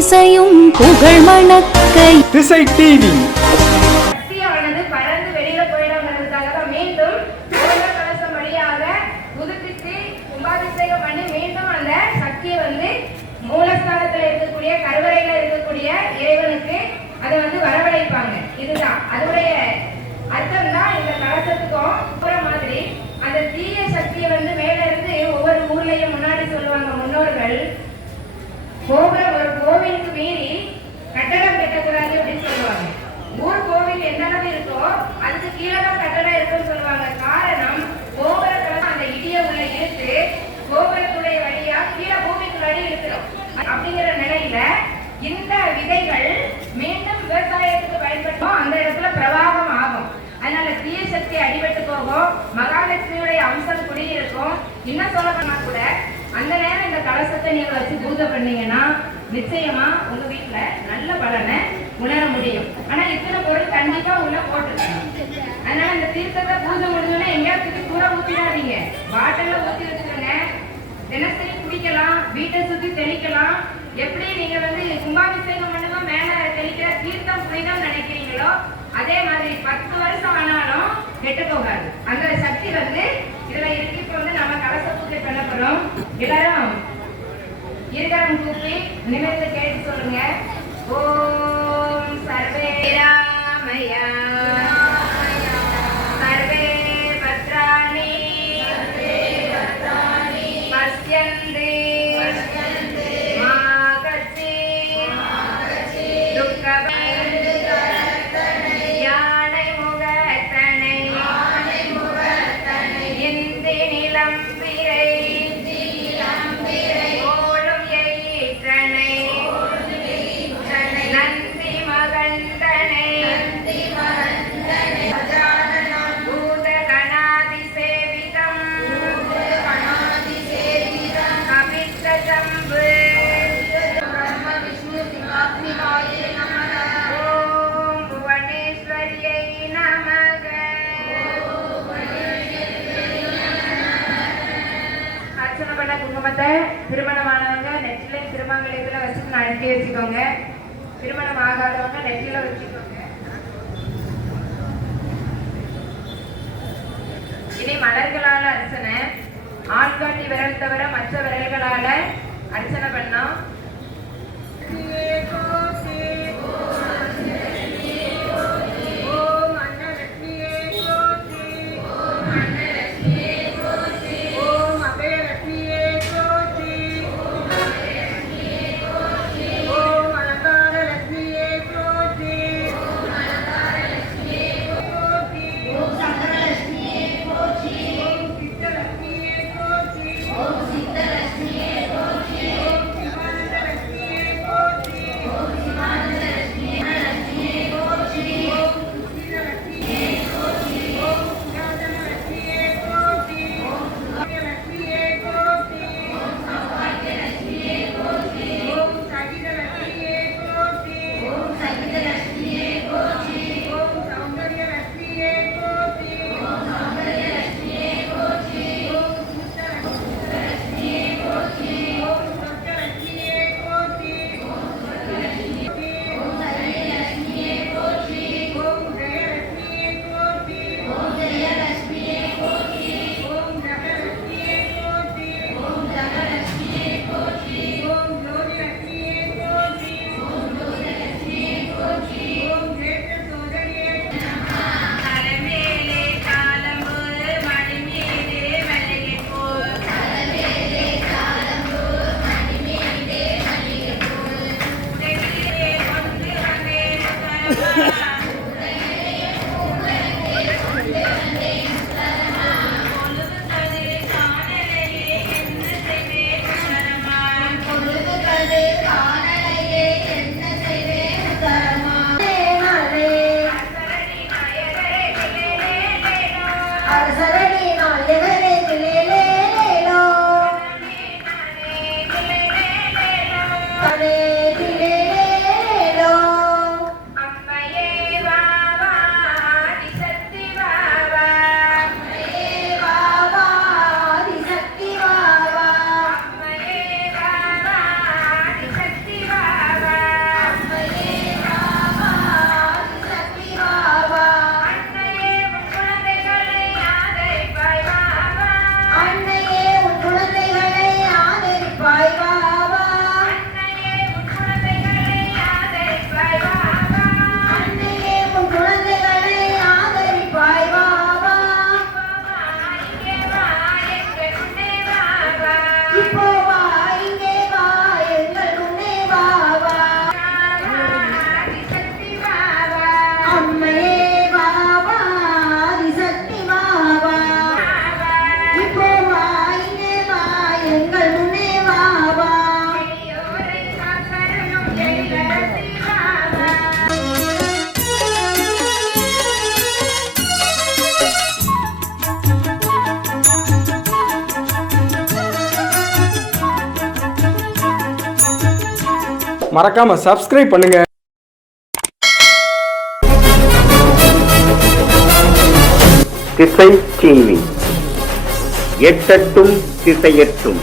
திசையும் புகழ் மணக்கை. திசை டிவி மூலஸ்தானத்துல இருக்கக்கூடிய கருவறையில இருக்கக்கூடிய இறைவனுக்கு அதை வந்து வரவழைப்பாங்க. இதுதான். அதோடைய அர்த்தம் தான் இந்த கலசத்துக்கும் அப்புறம் மாதிரி அந்த தீய சக்தியை வந்து மேல இருந்து ஒவ்வொரு ஊர்லயும் முன்னாடி சொல்லுவாங்க முன்னோர்கள் கோபுரம் அப்படிங்கிற நிலையில இந்த விதைகள் மீண்டும் விவசாயத்துக்கு பயன்படுத்தும் அந்த இடத்துல பிரவாகம் ஆகும். அதனால தீய சக்தி அடிபட்டு போகும். மகாலட்சுமியுடைய அம்சம் குடியிருக்கும். இன்னும் சொல்ல போனா கூட அந்த நேரம் இந்த கலசத்தை நீங்க வச்சு பூஜை பண்ணீங்கன்னா நிச்சயமா உங்க வீட்டுல நல்ல பலனை உணர முடியும். ஆனா இத்தனை பொருள் கண்டிப்பா உள்ள போட்டுருக்கணும் அதனால இந்த தீர்த்தத்தை பூஜை முடிஞ்சோடனே எங்கேயாவது தூக்கி தூர ஊத்திடாதீங்க. பாட்டில்ல ஊத்தி வச்சுருங்க தினசரி குடிக்கலாம் வீட்டை சுத்தி தெளிக்கலாம். எப்படி நீங்க வந்து கும்பாபிஷேகம் பண்ணுங்க மேல தெளிக்கிற தீர்த்தம் புனிதம் நினைக்கிறீங்களோ அதே மாதிரி பத்து வருஷம் ஆனாலும் கெட்டு போகாது அந்த சக்தி வந்து இதுல இருக்கு. இப்ப வந்து நம்ம கலச பூஜை பண்ண போறோம். எல்லாரும் இருகரம் கூப்பி நிமிர்ந்து கேட்டு சொல்லுங்க. பண்ண திருமணமானவங்க நெற்றில திருமங்கலத்துல வச்சு நடத்தி வச்சுக்கோங்க. திருமணம் ஆகாதவங்க நெற்றில வச்சுக்கோங்க. இனி மலர்களால அர்ச்சனை ஆள்காட்டி விரல் தவிர மற்ற விரல்களால அர்ச்சனை பண்ணோம் மறக்காம சப்ஸ்கிரைப் பண்ணுங்க. திசை டிவி எட்டட்டும் திசையெட்டும்.